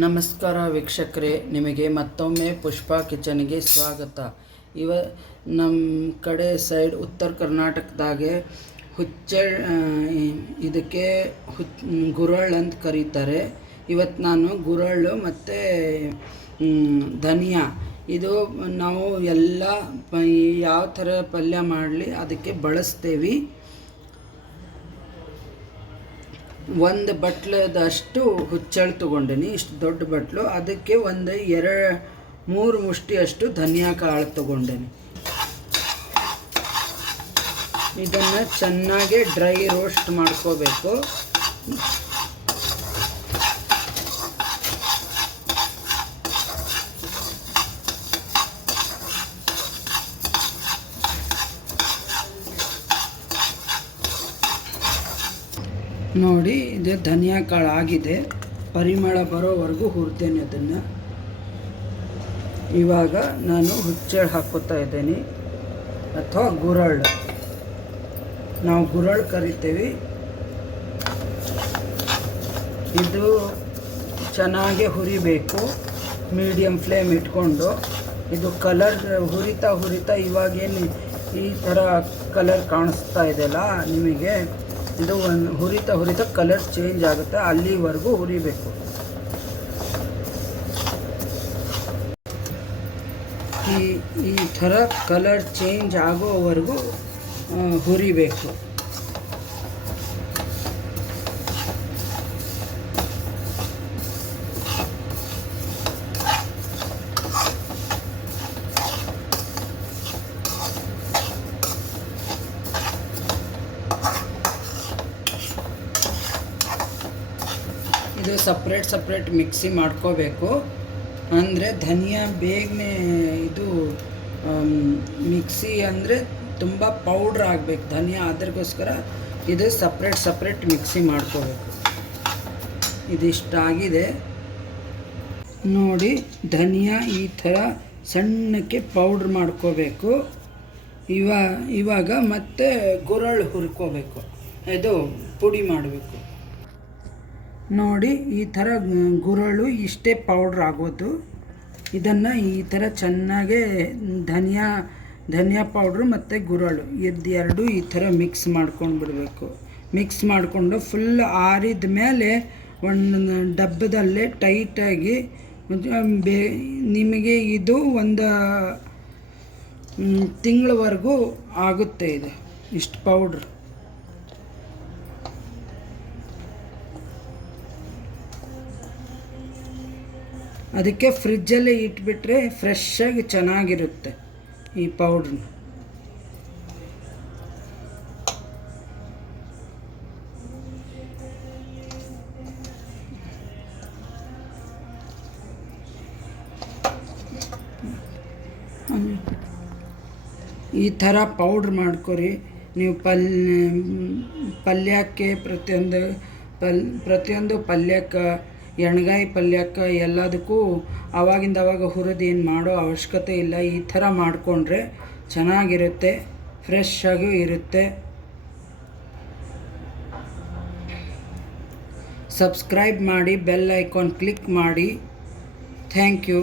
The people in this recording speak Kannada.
ನಮಸ್ಕಾರ ವೀಕ್ಷಕರೇ, ನಿಮಗೆ ಮತ್ತೊಮ್ಮೆ ಪುಷ್ಪ ಕಿಚನ್ಗೆ ಸ್ವಾಗತ. ಇವ ನಮ್ಮ ಕಡೆ ಸೈಡ್ ಉತ್ತರ ಕರ್ನಾಟಕದಾಗೆ ಹುಚ್ಚ ಇದಕ್ಕೆ ಹುಚ್, ಗುರಳ್ ಅಂತ ಕರೀತಾರೆ. ಇವತ್ತು ನಾನು ಗುರಳ್ಳು ಮತ್ತು ಧನಿಯಾ. ಇದು ನಾವು ಎಲ್ಲ ಯಾವ ಥರ ಪಲ್ಯ ಮಾಡಲಿ ಅದಕ್ಕೆ ಬಳಸ್ತೇವೆ. ಒಂದು ಬಟ್ಲದಷ್ಟು ಹುಚ್ಚಳು ತೊಗೊಂಡಿನಿ, ಇಷ್ಟು ದೊಡ್ಡ ಬಟ್ಲು. ಅದಕ್ಕೆ ಒಂದು ಎರಡು ಮೂರು ಮುಷ್ಟಿಯಷ್ಟು ಧನಿಯಾ ಕಾಳು ತಗೊಂಡೆನಿ. ಇದನ್ನು ಚೆನ್ನಾಗಿ ಡ್ರೈ ರೋಸ್ಟ್ ಮಾಡ್ಕೋಬೇಕು. ನೋಡಿ, ಇದು ಧನಿಯಾ ಕಾಳು ಆಗಿದೆ ಪರಿಮಳ ಬರೋವರೆಗೂ ಹುರ್ತೇನೆ ಅದನ್ನು. ಇವಾಗ ನಾನು ಹುಚ್ಚಳ ಹಾಕೋತಾ ಇದ್ದೇನೆ. ಅಥವಾ ಗುರಳು. ನಾವು ಗುರಳು ಕರಿತೇವೆ. ಇದು ಚೆನ್ನಾಗಿ ಹುರಿಬೇಕು. ಮೀಡಿಯಮ್ ಫ್ಲೇಮ್ ಇಟ್ಕೊಂಡು. ಇದು ಕಲರ್ ಹುರಿತಾ ಹುರಿತಾ ಇವಾಗೇನು ಈ ಥರ ಕಲರ್ ಕಾಣಿಸ್ತಾ ಇದೆಯಲ್ಲ ನಿಮಗೆ? ಇದು ಒಂದು ಹುರಿತ ಹುರಿತ ಕಲರ್ ಚೇಂಜ್ ಆಗುತ್ತೆ, ಅಲ್ಲಿವರೆಗೂ ಹುರಿಬೇಕು. ಈ ಈ ಥರ ಕಲರ್ ಚೇಂಜ್ ಆಗೋವರೆಗೂ ಹುರಿಬೇಕು. ಇದು ಸಪ್ರೇಟ್ ಸಪ್ರೇಟ್ ಮಿಕ್ಸಿ ಮಾಡ್ಕೋಬೇಕು. ಅಂದರೆ ಧನಿಯಾ ಬೇಗನೆ ಇದು ಮಿಕ್ಸಿ ಅಂದರೆ ತುಂಬ ಪೌಡ್ರ್ ಆಗಬೇಕು. ಧನಿಯಾ ಅದಕ್ಕೋಸ್ಕರ ಇದು ಸಪ್ರೇಟ್ ಸಪ್ರೇಟ್ ಮಿಕ್ಸಿ ಮಾಡ್ಕೋಬೇಕು. ಇದಿಷ್ಟಾಗಿದೆ ನೋಡಿ, ಧನಿಯಾ ಈ ಥರ ಸಣ್ಣಕ್ಕೆ ಪೌಡ್ರ್ ಮಾಡ್ಕೋಬೇಕು. ಇವ, ಇವಾಗ ಮತ್ತೆ ಗುರಳ್ ಹುರ್ಕೋಬೇಕು. ಇದು ಪುಡಿ ಮಾಡಬೇಕು. ನೋಡಿ, ಈ ಥರ ಗುರಳು ಇಷ್ಟೇ ಪೌಡ್ರ್ ಆಗೋದು. ಇದನ್ನು ಈ ಥರ ಚೆನ್ನಾಗೆ ಧನಿಯಾ ಧನಿಯಾ ಪೌಡ್ರು ಮತ್ತು ಗುರಳು ಇದು ಎರಡು ಈ ಥರ ಮಿಕ್ಸ್ ಮಾಡ್ಕೊಂಡು ಬಿಡಬೇಕು. ಮಿಕ್ಸ್ ಮಾಡಿಕೊಂಡು ಫುಲ್ ಆರಿದ ಮೇಲೆ ಒಂದು ಡಬ್ಬದಲ್ಲೇ ಟೈಟಾಗಿ ಬೇ, ನಿಮಗೆ ಇದು ಒಂದು ತಿಂಗಳವರೆಗೂ ಆಗುತ್ತೆ ಇದು, ಇಷ್ಟು ಪೌಡ್ರ್ ಅದಕ್ಕೆ ಫ್ರಿಜ್ಜಲ್ಲೇ ಇಟ್ಬಿಟ್ರೆ ಫ್ರೆಶ್ಶಾಗಿ ಚೆನ್ನಾಗಿರುತ್ತೆ ಈ ಪೌಡ್ರ್ ಈ ಥರ ಪೌಡ್ರ್ ಮಾಡ್ಕೊರಿ. ನೀವು ಪಲ್, ಪಲ್ಯಕ್ಕೆ ಪ್ರತಿಯೊಂದು, ಪಲ್, ಪ್ರತಿಯೊಂದು ಪಲ್ಯಕ್ಕೆ ಎಣ್ಗಾಯಿ ಪಲ್ಯಕ್ಕೆ ಎಲ್ಲದಕ್ಕೂ ಆವಾಗಿಂದ ಅವಾಗ ಹುರಿದು ಏನು ಮಾಡೋ ಅವಶ್ಯಕತೆ ಇಲ್ಲ. ಈ ಥರ ಮಾಡಿಕೊಂಡ್ರೆ ಚೆನ್ನಾಗಿರುತ್ತೆ ಫ್ರೆಶ್ ಆಗಿ ಇರುತ್ತೆ. ಸಬ್ಸ್ಕ್ರೈಬ್ ಮಾಡಿ ಬೆಲ್ ಐಕಾನ್ ಕ್ಲಿಕ್ ಮಾಡಿ. Thank you